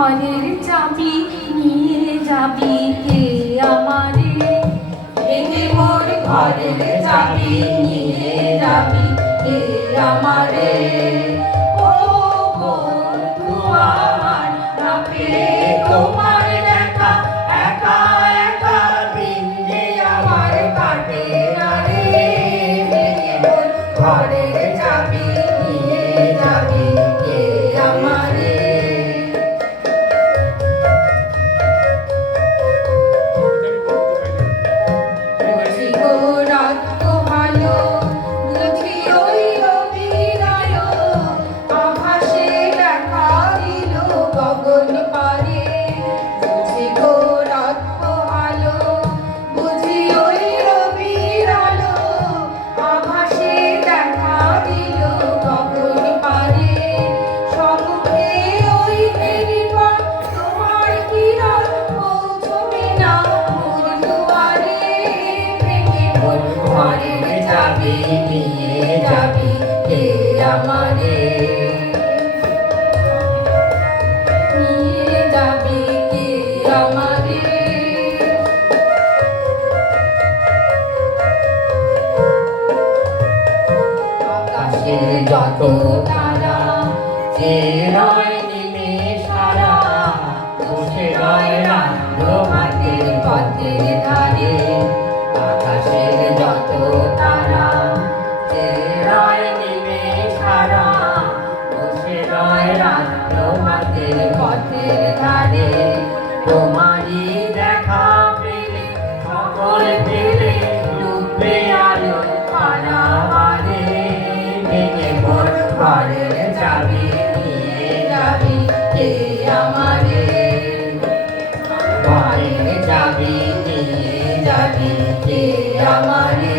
ঘরের চাবি নিয়ে যাবি কে আমারে? ভেঙে মোর ঘরের চাবি নিয়ে যাবি কে আমারে? ও বন্ধু আমার, না পেয়ে তোমার দেখা একা একা দিন যে আমার কাটে না রে। ভেঙে মোর ঘরের চাবি নিয়ে যাবি কে আমারে? নিয়ে যাবি কে আমারে? নিয়ে যাবি কে আমারে? আকাশের যত তারা যে রয় নিমেষ হারা, বসে রয় রাত্র ভাতের পথের ধারে। আকাশের যত তারা যে রয় নিমেষ হারা, বসে রয় রাত্র ভাতের পথের ধারে। তোমারই দেখা পেলে সকল পেলে ডুববে আলো পারাবারে। ভেঙে মোর ঘরের চাবি নিয়ে যাবি কে আমারে? ঘরের চাবি নিয়ে যাবি কে আমারে?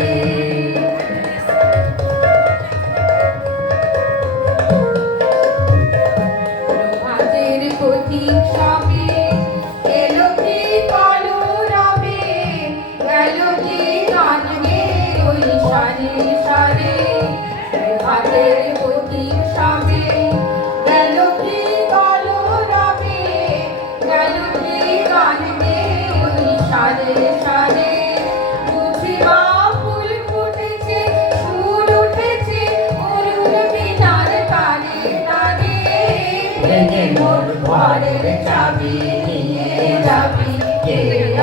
প্রভাতের পথিক সবে এলো কি কলরবে, গেল কি গান গেয়ে ওই সারে সারে। প্রভাতের পথিক সবে গেল কি কলরবে, গেল কি গান গেয়ে ওই সারে সারে। বুঝিবা ফুল ফুটেছে, সুর উঠেছে অরুণ বীণার তারে তারে। ভেঙে মোর ঘরের চাবি নিয়ে যাবি কে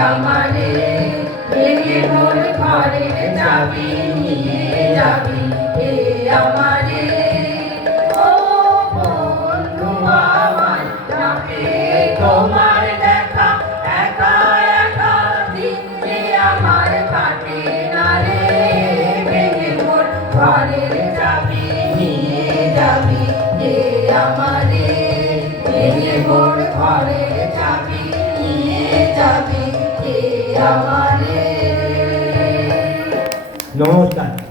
আমারে? ভেঙে মোর ঘরের চাবি নিয়ে যাবি কে আমারে? ও বন্ধু আমার, না পেয়ে তোমার দেখা একা একা দিন যে আমার কাটে না রে। ভেঙে মোর ঘরের চাবি নিয়ে যাবি কে আমারে? ভেঙে মোর ঘরের চাবি নিয়ে যাবি কে আমারে? নমস্কার।